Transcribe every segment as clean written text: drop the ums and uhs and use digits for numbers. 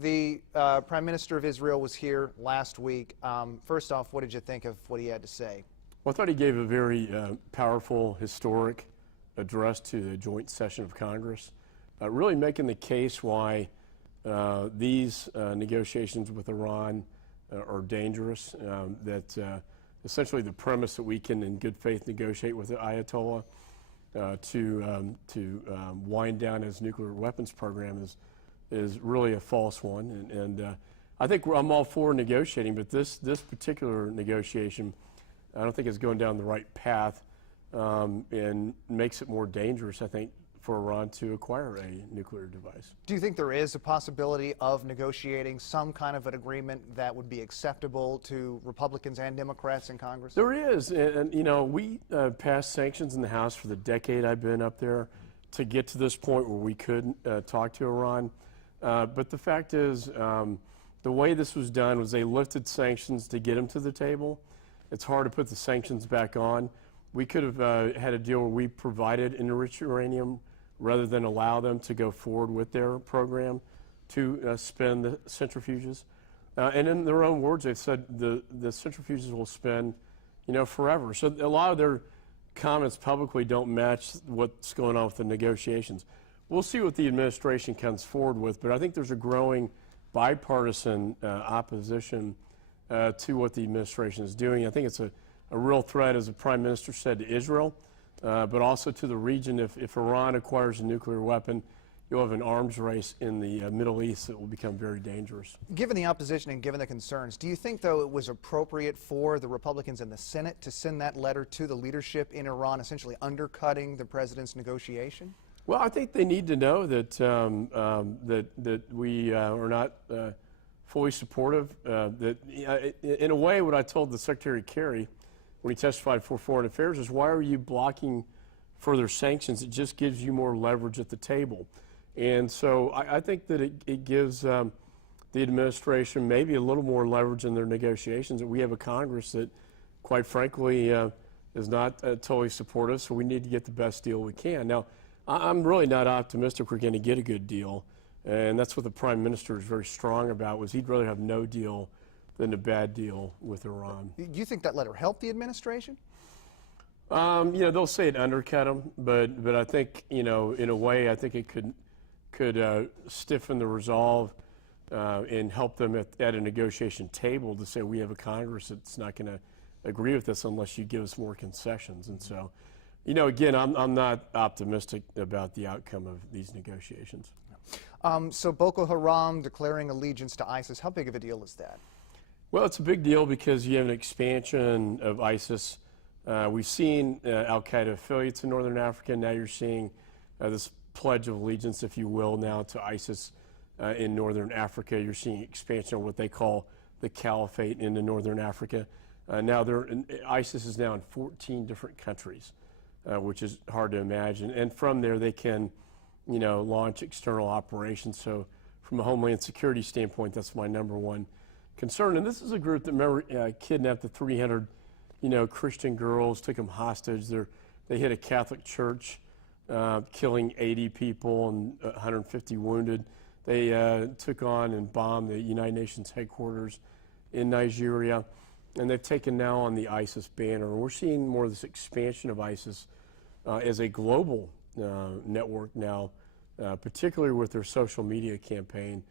The Prime Minister of Israel was here last week. First off, what did you think of what he had to say? Well, I thought he gave a very powerful, historic address to the joint session of Congress, really making the case why these negotiations with Iran are dangerous, that essentially the premise that we can in good faith negotiate with the Ayatollah to wind down his nuclear weapons program is really a false one. And I think I'm all for negotiating, but this particular negotiation, I don't think it's going down the right path, and makes it more dangerous, I think, for Iran to acquire a nuclear device. Do you think there is a possibility of negotiating some kind of an agreement that would be acceptable to Republicans and Democrats in Congress? There is, and you know, we passed sanctions in the House for the decade I've been up there to get to this point where we could talk to Iran. But the fact is, the way this was done was they lifted sanctions to get them to the table. It's hard to put the sanctions back on. We could have had a deal where we provided enriched uranium rather than allow them to go forward with their program to spin the centrifuges. And in their own words, they've said the centrifuges will spin, you know, forever. So a lot of their comments publicly don't match what's going on with the negotiations. We'll see what the administration comes forward with, but I think there's a growing bipartisan opposition to what the administration is doing. I think it's a real threat, as the Prime Minister said, to Israel, but also to the region. If Iran acquires a nuclear weapon, you'll have an arms race in the Middle East that will become very dangerous. Given the opposition and given the concerns, do you think, though, it was appropriate for the Republicans in the Senate to send that letter to the leadership in Iran, essentially undercutting the president's negotiation? Well, I think they need to know that that we are not fully supportive. That in a way, what I told the Secretary Kerry when he testified for Foreign Affairs is, why are you blocking further sanctions? It just gives you more leverage at the table. And so I think that it gives the administration maybe a little more leverage in their negotiations. That we have a Congress that, quite frankly, is not totally supportive, so we need to get the best deal we can. Now, I'm really not optimistic we're going to get a good deal, and that's what the Prime Minister is very strong about, was he'd rather have no deal than a bad deal with Iran. Do you think that letter helped the administration? You know, they'll say it undercut them, but I think, you know, in a way, I think it could stiffen the resolve and help them at a negotiation table to say we have a Congress that's not going to agree with this unless you give us more concessions. And so, you know, again, I'm not optimistic about the outcome of these negotiations. So Boko Haram declaring allegiance to ISIS, how big of a deal is that? Well, it's a big deal because you have an expansion of ISIS. We've seen al-Qaeda affiliates in northern Africa. Now you're seeing this pledge of allegiance, if you will, now to ISIS in northern Africa. You're seeing expansion of what they call the caliphate into northern Africa. Now ISIS is now in 14 different countries. Which is hard to imagine. And from there, they can, you know, launch external operations. So from a Homeland Security standpoint, that's my number one concern. And this is a group that, remember, kidnapped the 300, you know, Christian girls, took them hostage. They hit a Catholic church, killing 80 people and 150 wounded. They took on and bombed the United Nations headquarters in Nigeria. And they've taken now on the ISIS banner. We're seeing more of this expansion of ISIS as a global network now, particularly with their social media campaign,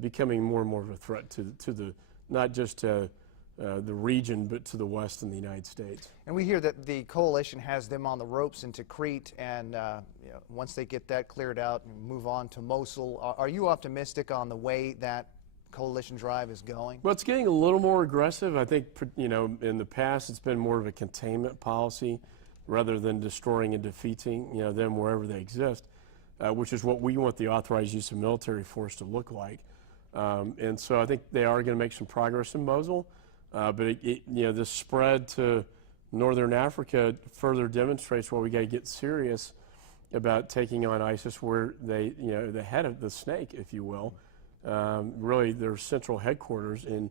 becoming more and more of a threat to the not just to the region, but to the West and the United States. And we hear that the coalition has them on the ropes into Crete, and you know, once they get that cleared out and move on to Mosul, are you optimistic on the way that coalition drive is going? Well, it's getting a little more aggressive. I think, you know, in the past it's been more of a containment policy rather than destroying and defeating, you know, them wherever they exist, which is what we want the authorized use of military force to look like. And so I think they are going to make some progress in Mosul, but you know, the spread to northern Africa further demonstrates why we got to get serious about taking on ISIS, where they, you know, the head of the snake, if you will. Really their central headquarters in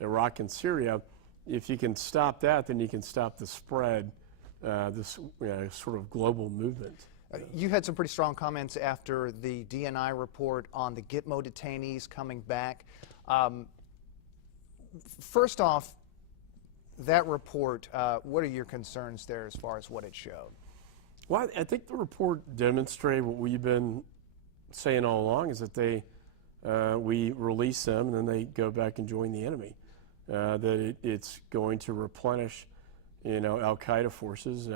Iraq and Syria. If you can stop that, then you can stop the spread, this sort of global movement. You had some pretty strong comments after the DNI report on the Gitmo detainees coming back. First off, that report, what are your concerns there as far as what it showed? Well, I think the report demonstrated what we've been saying all along, is that we release them and then they go back and join the enemy. That it's going to replenish, Al-Qaeda forces,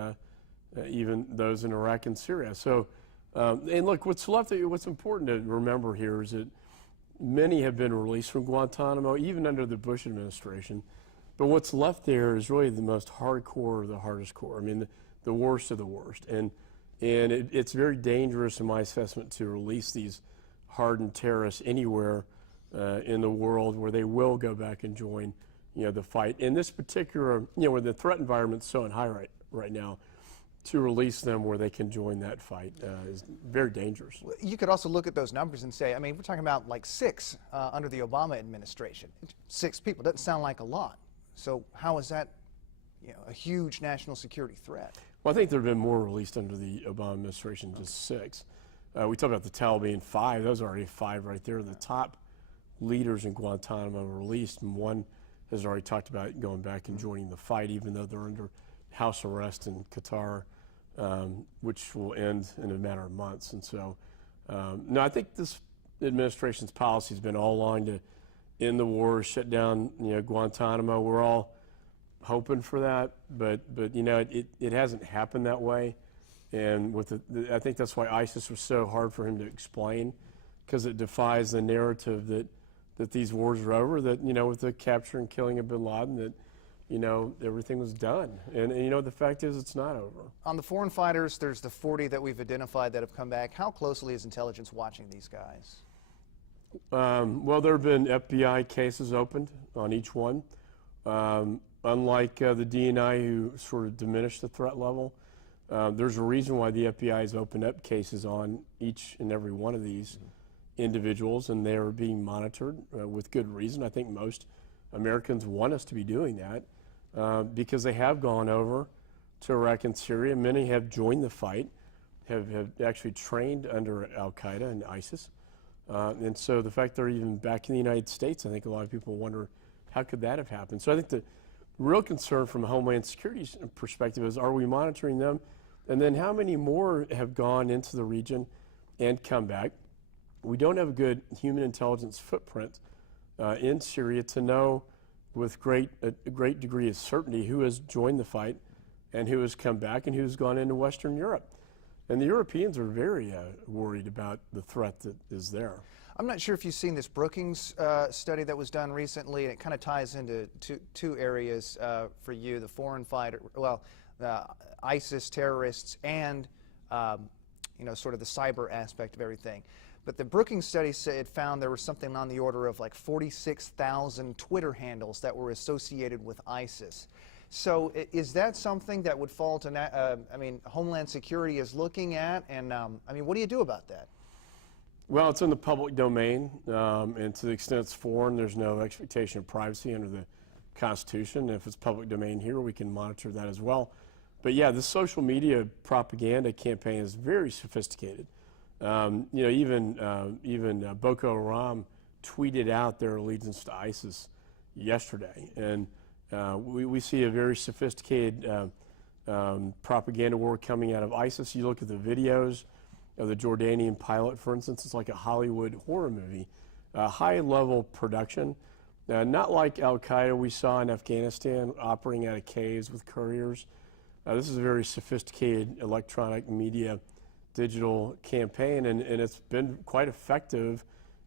even those in Iraq and Syria. So, and look, what's important to remember here is that many have been released from Guantanamo, even under the Bush administration. But what's left there is really the most hardcore, the hardest core. I mean, the worst of the worst. And it's very dangerous, in my assessment, to release these hardened terrorists anywhere in the world where they will go back and join, the fight. In this particular, where the threat environment's so high right now, to release them where they can join that fight is very dangerous. You could also look at those numbers and say, I mean, we're talking about like 6 under the Obama administration. 6 people doesn't sound like a lot. So how is that, a huge national security threat? Well, I think there have been more released under the Obama administration, just 6. We talk about the Taliban 5. Those are already 5 right there. The top leaders in Guantanamo were released, and one has already talked about going back and joining the fight, even though they're under house arrest in Qatar, which will end in a matter of months. And so, no, I think this administration's policy has been all along to end the war, shut down, Guantanamo. We're all hoping for that, but it hasn't happened that way. And I think that's why ISIS was so hard for him to explain, because it defies the narrative that these wars are over, that, with the capture and killing of bin Laden, that, everything was done. And the fact is, it's not over. On the foreign fighters, there's the 40 that we've identified that have come back. How closely is intelligence watching these guys? Well, there have been FBI cases opened on each one. Unlike the DNI, who sort of diminished the threat level, there's a reason why the FBI has opened up cases on each and every one of these individuals, and they're being monitored with good reason. I think most Americans want us to be doing that because they have gone over to Iraq and Syria. Many have joined the fight, have actually trained under Al-Qaeda and ISIS. And so the fact they're even back in the United States, I think a lot of people wonder, how could that have happened? So I think the real concern from a Homeland Security perspective is, are we monitoring them? And then how many more have gone into the region and come back? We don't have a good human intelligence footprint in Syria to know with a great degree of certainty who has joined the fight and who has come back and who's gone into Western Europe. And the Europeans are very worried about the threat that is there. I'm not sure if you've seen this Brookings study that was done recently, and it kind of ties into two areas for you: the foreign fighter, ISIS terrorists, and sort of the cyber aspect of everything. But the Brookings study said found there was something on the order of like 46,000 Twitter handles that were associated with ISIS. So is that something that would fall to, Homeland Security is looking at? And, what do you do about that? Well, it's in the public domain, and to the extent it's foreign, there's no expectation of privacy under the Constitution. If it's public domain here, we can monitor that as well. But yeah, the social media propaganda campaign is very sophisticated. Even Boko Haram tweeted out their allegiance to ISIS yesterday, and we see a very sophisticated propaganda war coming out of ISIS. You look at the videos of the Jordanian pilot, for instance, it's like a Hollywood horror movie, high-level production. Not like Al-Qaeda we saw in Afghanistan, operating out of caves with couriers. This is a very sophisticated electronic media digital campaign, and it's been quite effective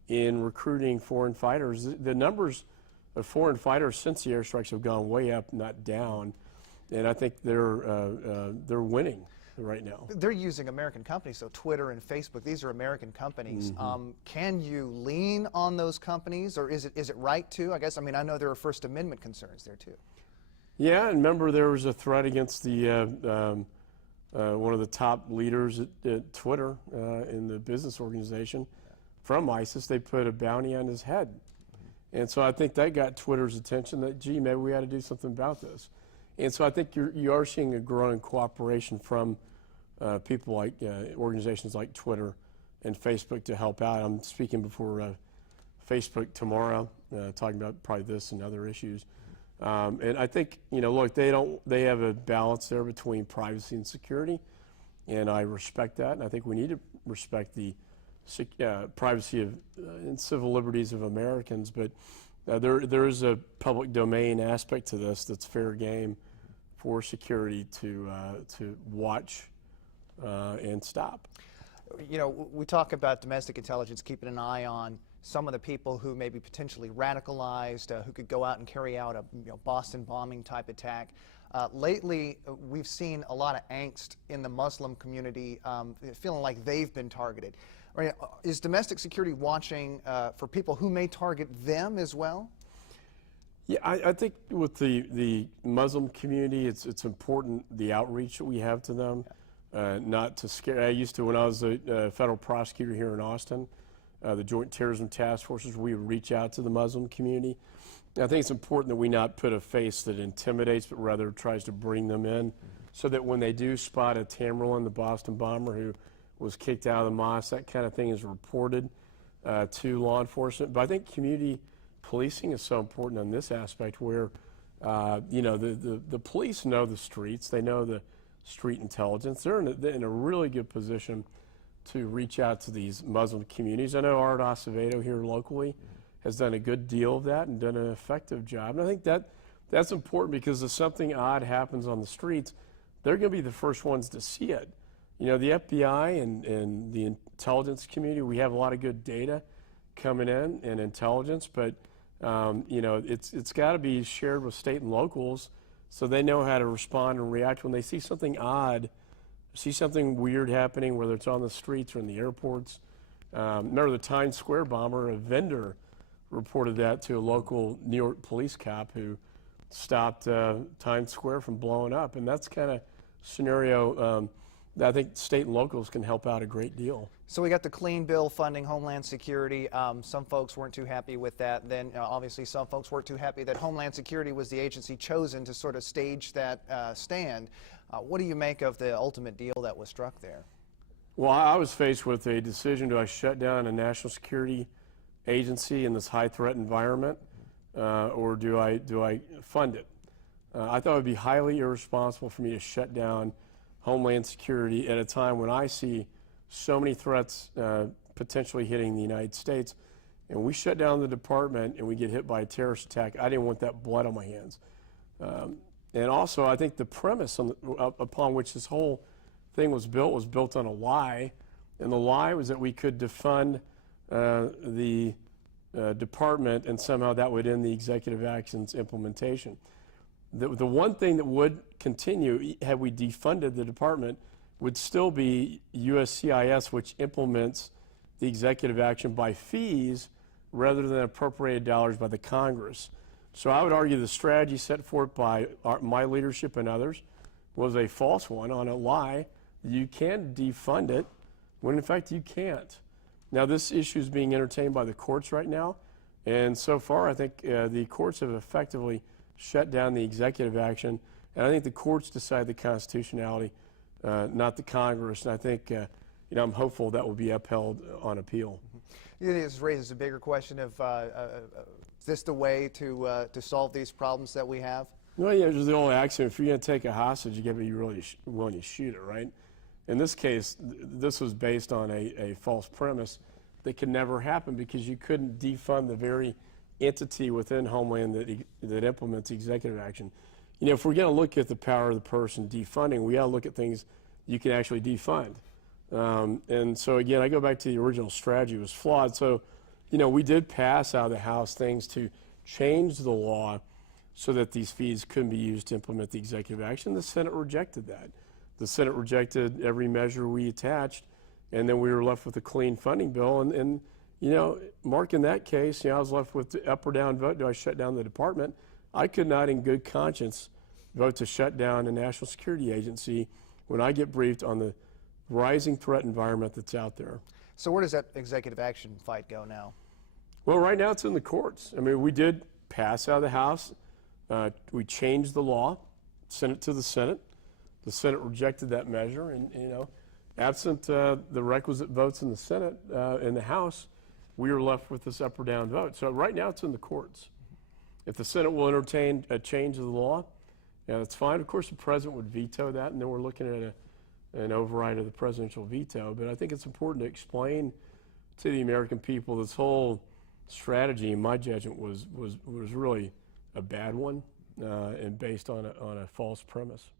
in recruiting foreign fighters. The numbers of foreign fighters since the airstrikes have gone way up, not down, and I think they're winning right now. They're using American companies, so Twitter and Facebook, these are American companies. Mm-hmm. Can you lean on those companies, or is it right to? I know there are First Amendment concerns there too. Yeah, and remember there was a threat against the one of the top leaders at Twitter in the business organization from ISIS. They put a bounty on his head. And so I think that got Twitter's attention that, gee, maybe we ought to do something about this. And so I think you are seeing a growing cooperation from people like organizations like Twitter and Facebook to help out. I'm speaking before Facebook tomorrow, talking about probably this and other issues. And I think, look, they have a balance there between privacy and security, and I respect that. And I think we need to respect the privacy of and civil liberties of Americans. But there is a public domain aspect to this that's fair game for security to watch and stop. We talk about domestic intelligence keeping an eye on some of the people who may be potentially radicalized, who could go out and carry out a Boston bombing type attack. Lately, we've seen a lot of angst in the Muslim community, feeling like they've been targeted. Is domestic security watching for people who may target them as well? Yeah, I think with the Muslim community, it's important the outreach that we have to them, not to scare. I used to, when I was a federal prosecutor here in Austin, the Joint Terrorism Task Forces, we would reach out to the Muslim community. I think it's important that we not put a face that intimidates, but rather tries to bring them in, so that when they do spot a Tamerlan, the Boston bomber who was kicked out of the mosque, that kind of thing is reported to law enforcement. But I think community policing is so important on this aspect, where the police know the streets, they know the street intelligence. They're in a really good position to reach out to these Muslim communities. I know Art Acevedo here locally has done a good deal of that and done an effective job. And I think that's important, because if something odd happens on the streets, they're going to be the first ones to see it. The FBI and the intelligence community, we have a lot of good data coming in and intelligence, but it's got to be shared with state and locals so they know how to respond and react when they see something odd, see something weird happening, whether it's on the streets or in the airports. Remember the Times Square bomber, a vendor reported that to a local New York police cop who stopped Times Square from blowing up. And that's kind of scenario that I think state and locals can help out a great deal. So we got the clean bill funding Homeland Security. Some folks weren't too happy with that. Then obviously some folks weren't too happy that Homeland Security was the agency chosen to sort of stage that stand. What do you make of the ultimate deal that was struck there? Well, I was faced with a decision: do I shut down a national security agency in this high threat environment, or do I fund it? I thought it would be highly irresponsible for me to shut down Homeland Security at a time when I see so many threats potentially hitting the United States. And we shut down the department and we get hit by a terrorist attack. I didn't want that blood on my hands. And also, I think the premise upon which this whole thing was built on a lie. And the lie was that we could defund the department and somehow that would end the executive action's implementation. The one thing that would continue, had we defunded the department, would still be USCIS, which implements the executive action by fees rather than appropriated dollars by the Congress. So I would argue the strategy set forth by my leadership and others was a false one, on a lie. You can defund it when in fact you can't. Now this issue is being entertained by the courts right now, and so far I think the courts have effectively shut down the executive action, and I think the courts decide the constitutionality, not the Congress. And I think I'm hopeful that will be upheld on appeal. You think this raises a bigger question of is this the way to solve these problems that we have? Well, yeah, there's the old axiom: if you're going to take a hostage, you got to be really willing to shoot it, right? In this case, this was based on a false premise that could never happen, because you couldn't defund the very entity within Homeland that implements executive action. If we're going to look at the power of the purse and defunding, we got to look at things you can actually defund. And so again, I go back to the original strategy was flawed. So, we did pass out of the House things to change the law so that these fees couldn't be used to implement the executive action. The Senate rejected that. The Senate rejected every measure we attached, and then we were left with a clean funding bill. And Mark, in that case, I was left with the up or down vote. Do I shut down the department? I could not in good conscience vote to shut down a national security agency when I get briefed on the rising threat environment that's out there. So where does that executive action fight go now? Well, right now it's in the courts. I mean, we did pass out of the House. We changed the law, sent it to the Senate. The Senate rejected that measure, and absent the requisite votes in the Senate, in the House, we were left with this up or down vote. So right now it's in the courts. If the Senate will entertain a change of the law, that's fine. Of course, the president would veto that, and then we're looking at an override of the presidential veto. But I think it's important to explain to the American people this whole strategy, in my judgment, was really a bad one and based on a false premise.